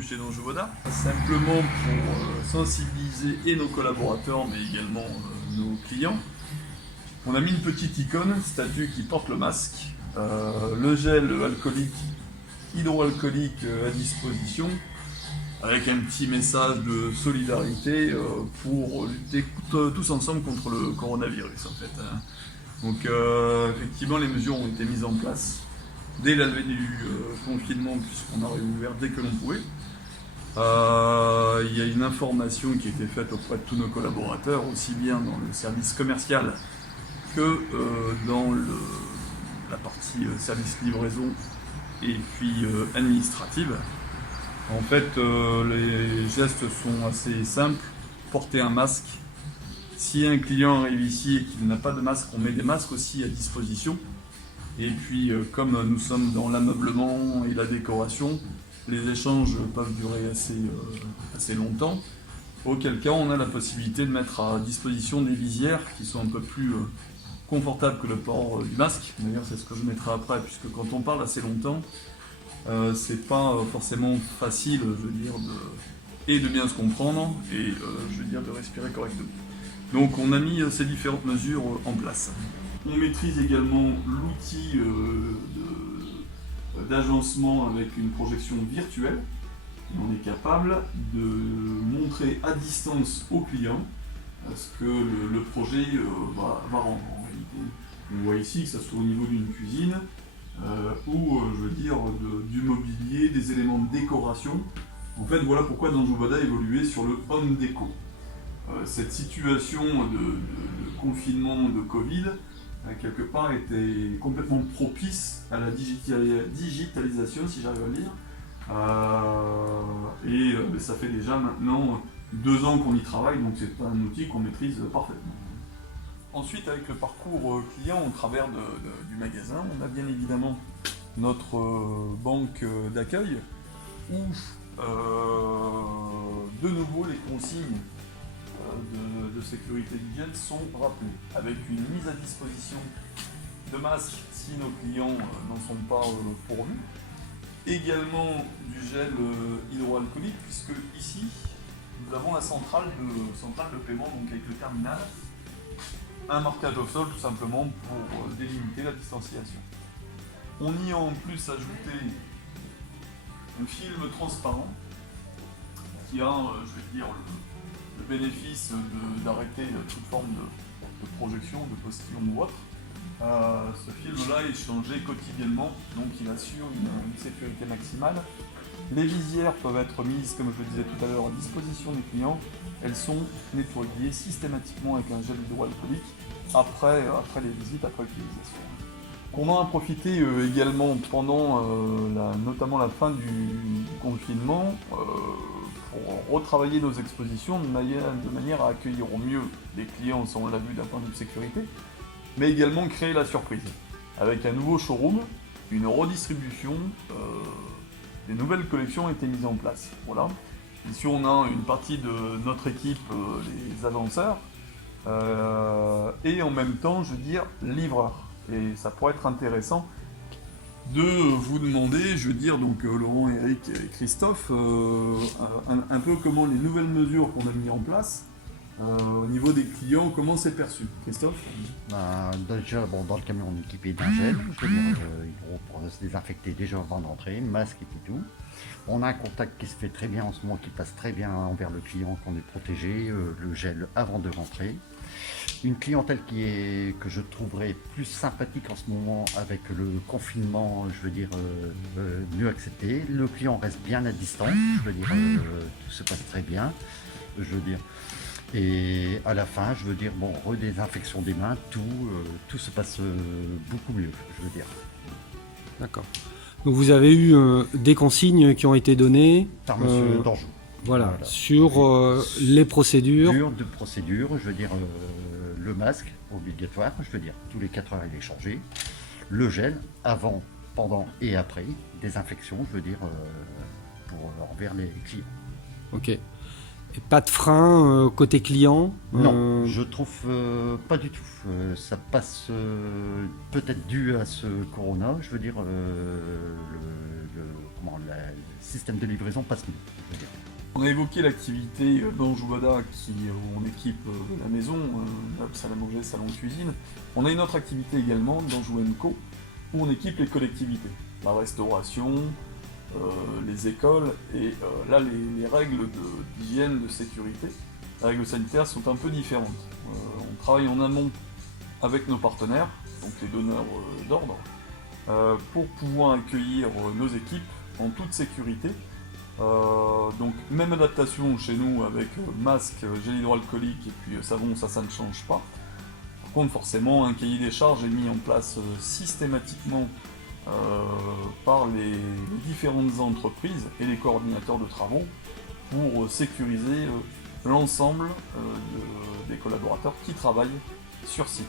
bienvenue chez Danjouvoda. Simplement pour sensibiliser et nos collaborateurs, mais également nos clients. On a mis une petite icône, statue qui porte le masque, le gel alcoolique, hydroalcoolique à disposition, avec un petit message de solidarité pour lutter tous ensemble contre le coronavirus en fait. Donc effectivement les mesures ont été mises en place dès la levée du confinement puisqu'on a réouvert dès que l'on pouvait. Il y a une information qui a été faite auprès de tous nos collaborateurs, aussi bien dans le service commercial que dans la partie service livraison et puis administrative. En fait, les gestes sont assez simples. Porter un masque. Si un client arrive ici et qu'il n'a pas de masque, on met des masques aussi à disposition. Et puis, comme nous sommes dans l'ameublement et la décoration, les échanges peuvent durer assez longtemps. Auquel cas, on a la possibilité de mettre à disposition des visières qui sont un peu plus confortables que le port du masque. D'ailleurs, c'est ce que je mettrai après, puisque quand on parle assez longtemps, c'est pas forcément facile, je veux dire, de bien se comprendre et je veux dire de respirer correctement. Donc on a mis ces différentes mesures en place. On maîtrise également l'outil d'agencement avec une projection virtuelle. Et on est capable de montrer à distance au client ce que le projet va rendre en réalité. On voit ici que ça soit au niveau d'une cuisine, ou je veux dire du mobilier, des éléments de décoration. En fait, voilà pourquoi Danjouvoda a évolué sur le home déco. Cette situation de confinement de Covid, quelque part, était complètement propice à la digitalisation, si j'arrive à le dire. Et ça fait déjà maintenant 2 ans qu'on y travaille, donc c'est un outil qu'on maîtrise parfaitement. Ensuite, avec le parcours client au travers du magasin, on a bien évidemment notre banque d'accueil où de nouveau les consignes de sécurité d'hygiène sont rappelées, avec une mise à disposition de masques si nos clients n'en sont pas pourvus, également du gel hydroalcoolique, puisque ici nous avons la centrale de paiement, donc avec le terminal. Un marquage au sol tout simplement pour délimiter la distanciation. On y a en plus ajouté un film transparent qui a, je vais dire, le bénéfice d'arrêter toute forme de projection, de postillon ou autre. Ce film-là est changé quotidiennement, donc il assure une sécurité maximale. Les visières peuvent être mises, comme je le disais tout à l'heure, à disposition des clients. Elles sont nettoyées systématiquement avec un gel hydroalcoolique après les visites, après l'utilisation. On en a profité également pendant notamment la fin du confinement pour retravailler nos expositions de manière à accueillir au mieux les clients, ça on l'a vu d'un point de vue sécurité, mais également créer la surprise avec un nouveau showroom, une redistribution. Des nouvelles collections ont été mises en place. Voilà. Ici, on a une partie de notre équipe, les avanceurs, et en même temps, je veux dire, livreurs. Et ça pourrait être intéressant de vous demander, je veux dire, donc Laurent, Eric et Christophe, un peu comment les nouvelles mesures qu'on a mises en place, au niveau des clients, comment c'est perçu. Christophe ? Déjà, dans le camion, on est équipé d'un gel, je veux dire, pour se désinfecter déjà avant d'entrer, masque et tout. On a un contact qui se fait très bien en ce moment, qui passe très bien envers le client, qu'on est protégé, le gel avant de rentrer. Une clientèle que je trouverais plus sympathique en ce moment avec le confinement, je veux dire, mieux accepté. Le client reste bien à distance, je veux dire, tout se passe très bien, je veux dire. Et à la fin, je veux dire, redésinfection des mains, tout se passe beaucoup mieux, je veux dire. D'accord. Donc vous avez eu des consignes qui ont été données Par monsieur Danjou. Voilà, sur les procédures. De procédure, je veux dire, le masque obligatoire, je veux dire, tous les 4 heures il est changé. Le gel, avant, pendant et après, désinfection, je veux dire, envers les clients. Ok. Et pas de frein côté client Non, je trouve pas du tout. Ça passe peut-être dû à ce corona, je veux dire, système de livraison passe mieux. Je veux dire. On a évoqué l'activité d'Anjou Bada qui on équipe la maison, meubles, salle à manger, salon de cuisine. On a une autre activité également d'Anjou Co où on équipe les collectivités, la restauration, les écoles et là les règles d'hygiène, de sécurité, les règles sanitaires sont un peu différentes. On travaille en amont avec nos partenaires, donc les donneurs d'ordre, pour pouvoir accueillir nos équipes en toute sécurité. Donc même adaptation chez nous avec masque, gel hydroalcoolique et puis savon, ça ne change pas. Par contre forcément un cahier des charges est mis en place systématiquement par les différentes entreprises et les coordinateurs de travaux pour sécuriser l'ensemble des collaborateurs qui travaillent sur site.